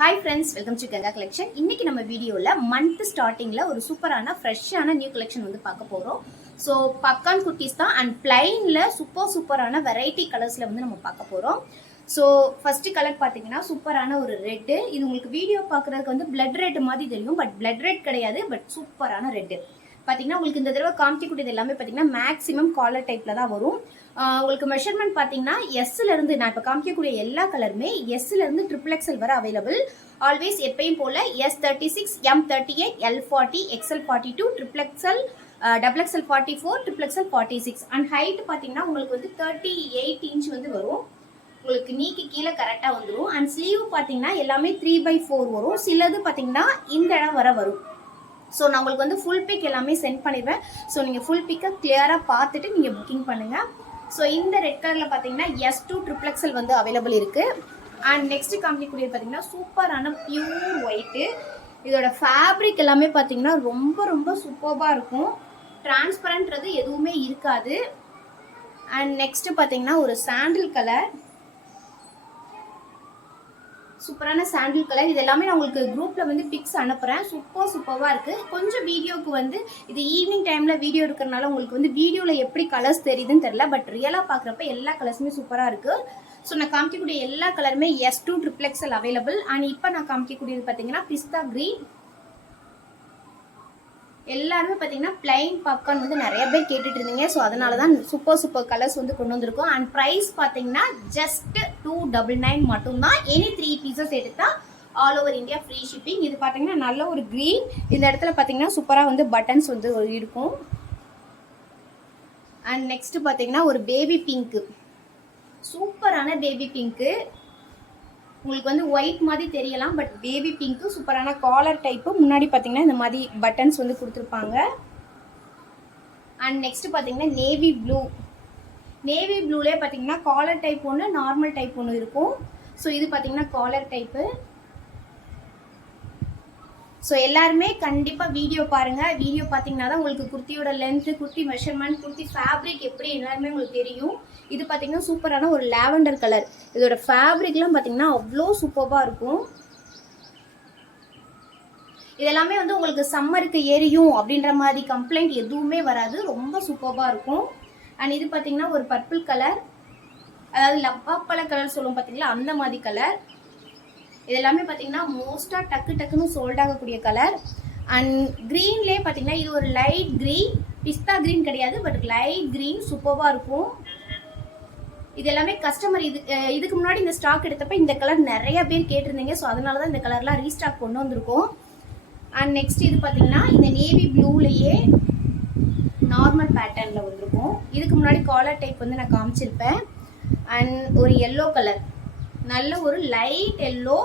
Hi friends, welcome to Ganga collection. இன்னைக்கு நம்ம வீடியோவில் மந்த் ஸ்டார்டிங்கில் ஒரு சூப்பரான ஃப்ரெஷ்ஷான நியூ கலெக்ஷன் வந்து பார்க்க போகிறோம். ஸோ பக்கான் குர்த்திஸ் தான் அண்ட் பிளைனில் சூப்பரான வெரைட்டி கலர்ஸில் வந்து நம்ம பார்க்க போகிறோம். ஸோ ஃபர்ஸ்ட் கலர் பார்த்தீங்கன்னா சூப்பரான ஒரு ரெட்டு. இது உங்களுக்கு வீடியோ பார்க்குறதுக்கு வந்து பிளட் ரெட் மாதிரி தெரியும், பட் பிளட் ரெட் கிடையாது, பட் சூப்பரான ரெட்டு. பார்த்தீங்கன்னா உங்களுக்கு இந்த தடவை காமிக்கக்கூடியது எல்லாமே பார்த்தீங்கன்னா மேக்ஸிமம் காலர் டைப்பில் தான் வரும். உங்களுக்கு மெஷர்மெண்ட் பார்த்தீங்கன்னா எஸ்லேருந்து நான் இப்போ காமிக்கக்கூடிய எல்லா கலருமே எஸ்லேருந்து XXL வரை அவைலபிள். ஆல்வேஸ் எப்பயும் போல் S36, M38, L40, XL42, XXL, XXL 44, XXL 46 and height பார்த்தீங்கன்னா உங்களுக்கு வந்து 38 இன்ச் வந்து வரும். உங்களுக்கு நீக்கு கீழே கரெக்டாக வந்துடும். அண்ட் ஸ்லீவ் பார்த்தீங்கன்னா எல்லாமே 3/4 வரும். சிலது பார்த்தீங்கன்னா இந்த இடம் வர வரும். ஸோ நான் உங்களுக்கு வந்து ஃபுல் பிக் எல்லாமே சென்ட் பண்ணிடுவேன். ஸோ நீங்கள் ஃபுல் பிக்கை கிளியராக பார்த்துட்டு நீங்கள் புக்கிங் பண்ணுங்கள். ஸோ இந்த ரெட் கலரில் பார்த்தீங்கன்னா S2 XXL வந்து அவைலபிள் இருக்குது. அண்ட் நெக்ஸ்ட் காமிக்கக்கூடியது பார்த்தீங்கன்னா சூப்பரான பியூர் ஒயிட்டு. இதோட ஃபேப்ரிக் எல்லாமே பார்த்தீங்கன்னா ரொம்ப சூப்பராக இருக்கும். டிரான்ஸ்பரண்ட்றது எதுவுமே இருக்காது. அண்ட் நெக்ஸ்ட் பார்த்தீங்கன்னா ஒரு சாண்டில் கலர், சூப்பரான சாண்டில் கலர். இது எல்லாமே நான் உங்களுக்கு குரூப்பில் வந்து பிக்ஸ் அனுப்புகிறேன். சூப்பராக இருக்குது. கொஞ்சம் வீடியோவுக்கு வந்து இது ஈவினிங் டைமில் வீடியோ எடுக்கிறனால உங்களுக்கு வந்து வீடியோவில் எப்படி கலர்ஸ் தெரியுதுன்னு தெரியல, பட் ரியலாக பார்க்குறப்ப எல்லா கலர்ஸுமே சூப்பராக இருக்குது. ஸோ நான் காமிக்கக்கூடிய எல்லா கலருமே S2 XXL அவைலபிள். அண்ட் இப்போ நான் காமிக்கக்கூடியது பார்த்தீங்கன்னா பிஸ்தா கிரீன். எல்லாருமே பார்த்தீங்கன்னா பிளைன் பாப்கார்ன் வந்து நிறைய பேர் கேட்டுட்டு இருந்தீங்க. ஸோ அதனால தான் சூப்பர் கலர்ஸ் வந்து கொண்டு வந்திருக்கோம். அண்ட் ப்ரைஸ் பார்த்தீங்கன்னா ஜஸ்ட் 299 மட்டும்தான். எனி 3 பீசஸ் எடுத்தால் all over India free shipping. இது பார்த்தீங்கன்னா நல்ல ஒரு க்ரீன். இந்த இடத்துல பார்த்தீங்கன்னா சூப்பராக வந்து பட்டன்ஸ் வந்து இருக்கும். அண்ட் நெக்ஸ்ட் பார்த்தீங்கன்னா ஒரு பேபி பிங்க்கு, சூப்பரான பேபி பிங்க்கு. உங்களுக்கு வந்து ஒயிட் மாதிரி தெரியலாம், பட் பேபி பிங்க்கு சூப்பரான காலர் டைப்பு. முன்னாடி பார்த்தீங்கன்னா இந்த மாதிரி பட்டன்ஸ் வந்து கொடுத்துருப்பாங்க. அண்ட் நெக்ஸ்ட் பார்த்தீங்கன்னா நேவி ப்ளூ. நேவி ப்ளூலே பார்த்தீங்கன்னா காலர் டைப் ஒன்று, நார்மல் டைப் ஒன்று இருக்கும். ஸோ இது பார்த்தீங்கன்னா காலர் டைப்பு. ஸோ எல்லாருமே கண்டிப்பாக வீடியோ பாருங்கள். வீடியோ பார்த்தீங்கன்னா தான் உங்களுக்கு குர்த்தியோட length, kurti measurement, kurti fabric எப்படி எல்லாருமே உங்களுக்கு தெரியும். இது பார்த்தீங்கன்னா சூப்பரான ஒரு லாவெண்டர் கலர். இதோட ஃபேப்ரிக்லாம் பார்த்தீங்கன்னா அவ்வளோ சூப்பராக இருக்கும். இதெல்லாமே வந்து உங்களுக்கு சம்மருக்கு எரியும் அப்படின்ற மாதிரி கம்ப்ளைண்ட் எதுவுமே வராது. ரொம்ப சூப்பராக இருக்கும். அண்ட் இது பார்த்தீங்கன்னா ஒரு பர்பிள் கலர், அதாவது லப்பாப்பழ கலர் சொல்லுவோம் பார்த்தீங்களா, அந்த மாதிரி கலர். இது எல்லாமே பார்த்தீங்கன்னா மோஸ்ட்டாக டக்குன்னு சோல்ட் ஆகக்கூடிய கலர். அண்ட் க்ரீன்லேயே பார்த்தீங்கன்னா இது ஒரு லைட் க்ரீன், பிஸ்தா க்ரீன் கிடையாது, பட் லைட் க்ரீன் சூப்பராக இருக்கும். இது எல்லாமே கஸ்டமர் இதுக்கு முன்னாடி இந்த ஸ்டாக் எடுத்தப்ப இந்த கலர் நிறைய பேர் கேட்டிருந்தீங்க. ஸோ அதனால தான் இந்த கலர்லாம் ரீஸ்டாக் கொண்டு வந்திருக்கோம். அண்ட் நெக்ஸ்ட் இது பார்த்தீங்கன்னா இந்த நேவி ப்ளூலேயே நார்மல் பேட்டர்னில் வந்திருக்கும். இதுக்கு முன்னாடி காலர் டைப் வந்து நான் காமிச்சிருப்பேன். அண்ட் ஒரு எல்லோ கலர், நல்ல ஒரு லைட் எல்லோ,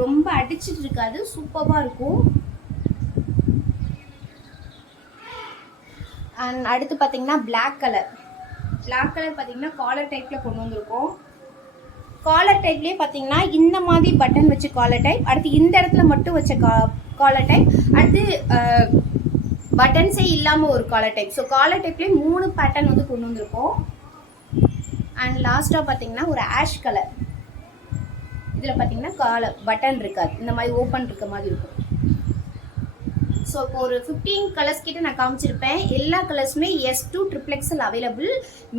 ரொம்ப அடிச்சிட்டு இருக்காது, சூப்பராக இருக்கும். அண்ட் அடுத்து பார்த்தீங்கன்னா பிளாக் கலர். பிளாக் கலர் பார்த்தீங்கன்னா காலர் டைப்பில் கொண்டு வந்திருக்கோம். காலர் டைப்லேயே பார்த்தீங்கன்னா இந்த மாதிரி பட்டன் வச்சு காலர் டைப், அடுத்து இந்த இடத்துல மட்டும் வச்ச காலர் டைப், அடுத்து பட்டன்ஸே இல்லாமல் ஒரு காலர் டைப். ஸோ காலர் டைப்லேயே 3 பேட்டர்ன் வந்து கொண்டு வந்திருக்கோம். அண்ட் லாஸ்ட்டாக பார்த்தீங்கன்னா ஒரு ஆஷ் கலர். இதில் பார்த்தீங்கன்னா காலர் பட்டன் இருக்காது, இந்த மாதிரி ஓப்பன் இருக்க மாதிரி இருக்கும். ஸோ இப்போ ஒரு 15 கலர்ஸ் கிட்ட நான் காமிச்சிருப்பேன். எல்லா கலர்ஸுமே S2 XXL available.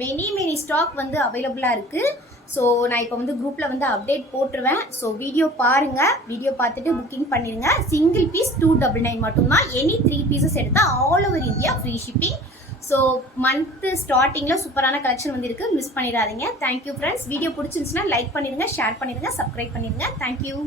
Many stock வந்து அவைலபிளாக இருக்குது. ஸோ நான் இப்போ வந்து குரூப்பில் வந்து அப்டேட் போட்டுருவேன். ஸோ வீடியோ பாருங்கள், வீடியோ பார்த்துட்டு புக்கிங் பண்ணிடுங்க. சிங்கிள் பீஸ் 299 மட்டும்தான். எனி 3 பீசஸ் எடுத்தால் all over India free shipping. So month ஸ்டார்டிங்கில் சூப்பரான கலெக்ஷன் வந்து இருக்குது, மிஸ் பண்ணிடாதீங்க. Thank you friends. வீடியோ பிடிச்சிருந்துச்சுன்னா லைக் பண்ணிடுங்க, ஷேர் பண்ணிடுங்க, சப்ஸ்கிரைப் பண்ணிடுங்க. தேங்க்யூ.